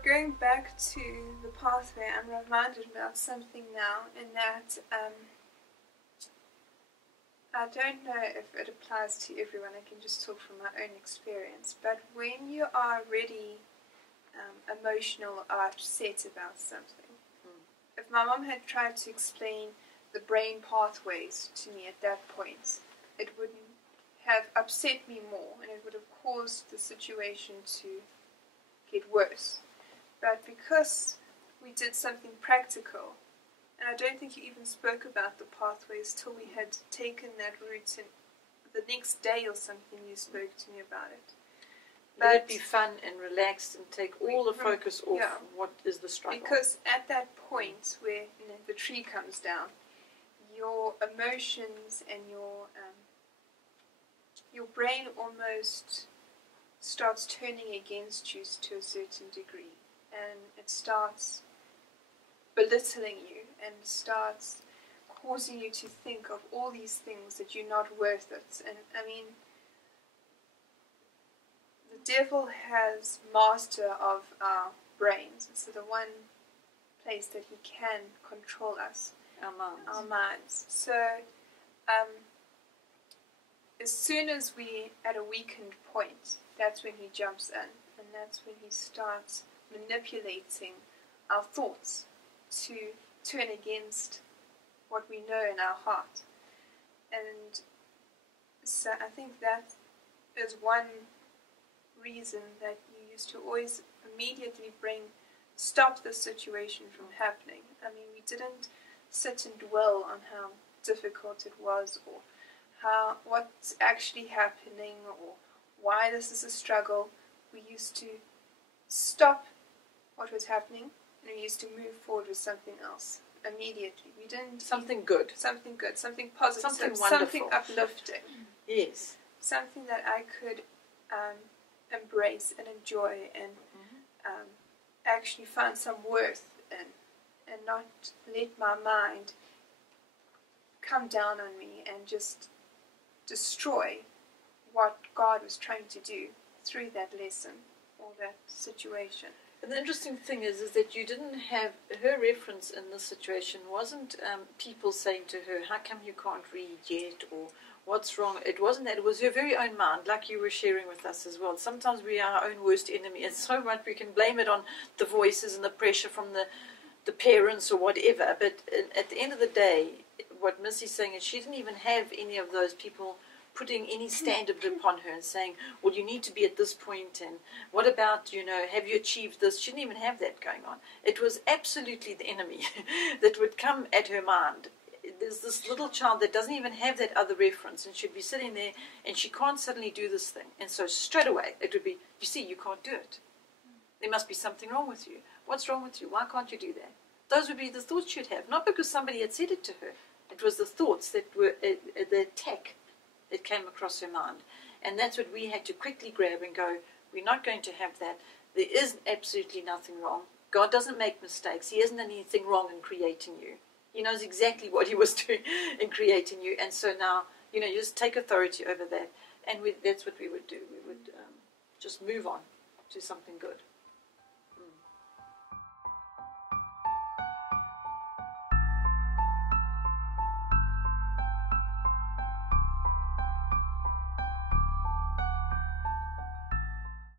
But going back to the pathway, I'm reminded about something now, in that I don't know if it applies to everyone. I can just talk from my own experience. But when you are really emotional or upset about something, if my mom had tried to explain the brain pathways to me at that point, it wouldn't have upset me more, and it would have caused the situation to get worse. But because we did something practical, and I don't think you even spoke about the pathways till we had taken that route, and the next day or something you spoke to me about it. Let it be fun and relaxed and take all the focus off what is the struggle. Because at that point where the tree comes down, your emotions and your brain almost starts turning against you to a certain degree, and it starts belittling you and starts causing you to think of all these things that you're not worth it. And I mean, the devil has master of our brains. It's the one place that he can control us. Our minds. So as soon as we at a weakened point, that's when he jumps in, and that's when he starts manipulating our thoughts to turn against what we know in our heart. And so I think that is one reason that you used to always immediately stop the situation from happening. I mean, we didn't sit and dwell on how difficult it was, or what's actually happening, or why this is a struggle. We used to stop what was happening, and we used to move forward with something else immediately. We didn't something good, something positive, something wonderful, something uplifting. Yes, something that I could embrace and enjoy, and actually find some worth in, and not let my mind come down on me and just destroy what God was trying to do through that lesson or that situation. And the interesting thing is that you didn't have her reference in this situation. Wasn't people saying to her, "How come you can't read yet?" or "What's wrong?" It wasn't that. It was her very own mind, like you were sharing with us as well. Sometimes we are our own worst enemy, and so much we can blame it on the voices and the pressure from the parents or whatever. But at the end of the day, what Missy's saying is she didn't even have any of those people putting any standard upon her and saying, well, you need to be at this point, and what about, have you achieved this? She didn't even have that going on. It was absolutely the enemy that would come at her mind. There's this little child that doesn't even have that other reference, and she'd be sitting there and she can't suddenly do this thing. And so straight away it would be, you see, you can't do it. There must be something wrong with you. What's wrong with you? Why can't you do that? Those would be the thoughts she'd have, not because somebody had said it to her. It was the thoughts that were the attack that came across her mind. And that's what we had to quickly grab and go, we're not going to have that. There is absolutely nothing wrong. God doesn't make mistakes. He hasn't done anything wrong in creating you. He knows exactly what he was doing in creating you. And so now, you just take authority over that. And that's what we would do. We would just move on to something good.